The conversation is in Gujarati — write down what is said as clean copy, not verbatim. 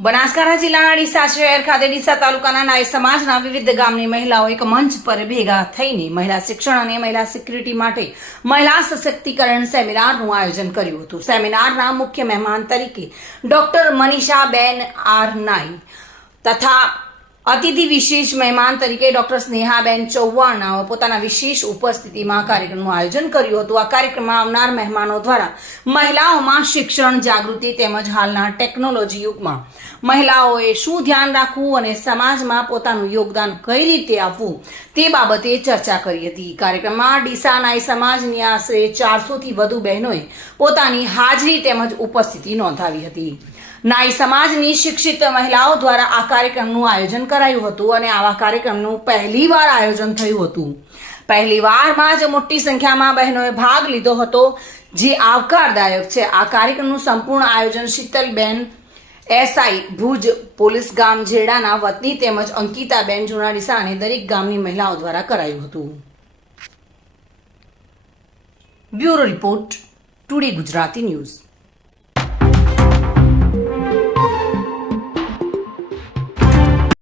બનાસકાંઠા જિલ્લાના ડીસા શહેર ખાતે ડીસા તાલુકાના નાય સમાજના વિવિધ ગામની મહિલાઓ એક મંચ પર ભેગા થઈને મહિલા શિક્ષણ અને મહિલા સિક્યુરિટી માટે મહિલા સશક્તિકરણ સેમિનારનું આયોજન કર્યું હતું। સેમિનારના મુખ્ય મહેમાન તરીકે ડોક્ટર મનીષાબેન આર નાઈ તથા અતિથિ વિશેષ મહેમાન તરીકે ડોક્ટર સ્નેહાબેન ચૌહાણ પોતાના વિશેષ ઉપસ્થિતિમાં કાર્યક્રમનું આયોજન કર્યું હતું। આ કાર્યક્રમમાં આવનાર મહેમાનો દ્વારા મહિલાઓમાં શિક્ષણ જાગૃતિ તેમજ હાલના ટેકનોલોજી યુગમાં મહિલાઓએ શું ધ્યાન રાખવું અને સમાજમાં પોતાનું યોગદાન કઈ રીતે આપવું તે બાબતે ચર્ચા કરી હતી। કાર્યક્રમમાં ડીસા નાય સમાજની આશરે 400થી વધુ બહેનોએ પોતાની હાજરી તેમજ ઉપસ્થિતિ નોંધાવી હતી। નાય સમાજની શિક્ષિત મહિલાઓ દ્વારા આ કાર્યક્રમનું આયોજન કરાયું હતું અને આવા કાર્યક્રમનું પહેલીવાર આયોજન થયું હતું। પહેલીવારમાં જ મોટી સંખ્યામાં બહેનોએ ભાગ લીધો હતો, જે આવકારદાયક છે। આ કાર્યક્રમનું સંપૂર્ણ આયોજન શીતલબેન એસઆઈ ભુજ પોલીસ ગામ જેડાના વતની તેમજ અંકિતાબેન જૂના ડીસા અને દરેક ગામની મહિલાઓ દ્વારા કરાયું હતું। Bureau report, today Gujarati news.